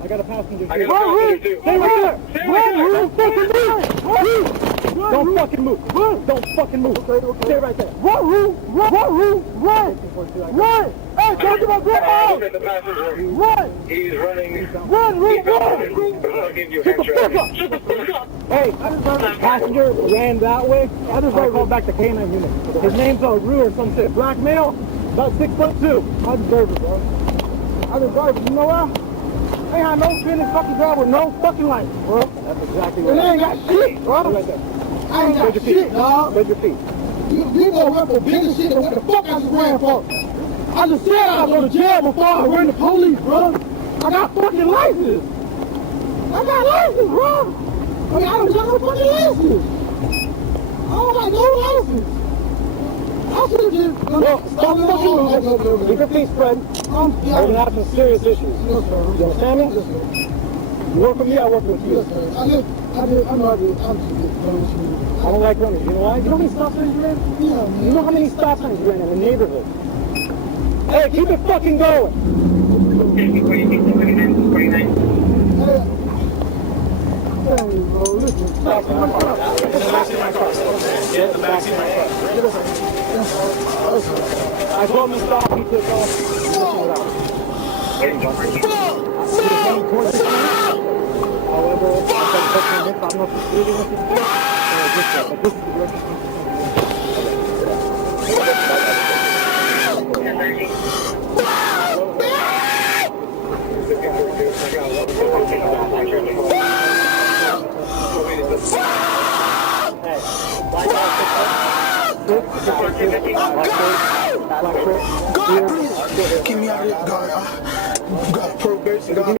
I got a passenger too. Stay right there! Don't fucking move! Don't fucking move! Stay right there! Run! Hey, talk about run! Run! He's running. Run! Shut the fuck up! Hey, I just heard a passenger ran that way. I just heard called back the K9 unit. His name's Rue or some shit. Black male, about 6'2". I deserve it, bro. I deserve it. You know what? I ain't had no finish fucking drive with no fucking lights, bro. That's exactly right. And I ain't got shit, bro. Right there. I ain't got shit, dog. Raise your feet. You gonna run for bigger shit than what the fuck I just ran for. I just said I was going to jail before I ran the police, bro. I got fucking license. I got license, bro. I mean, I don't got no fucking license. I don't got no license. I should have just... Well, stop fucking moving. Keep your feet spread. We're going to have some serious issues. You understand me? You work with me, I work with you. I don't like running. You know why? You know how many stop signs you ran? Yeah. You know how many stop signs you ran in the neighborhood? Hey, keep it fucking going. Okay, 49. Hey, bro, listen. Stop. Get in the backseat of my car. Get in the backseat of my car. I told him to stop, he took off. However, I said the person I don't know if he's really with his but this is the direction. God, please. Get me out of here. God, probation. God,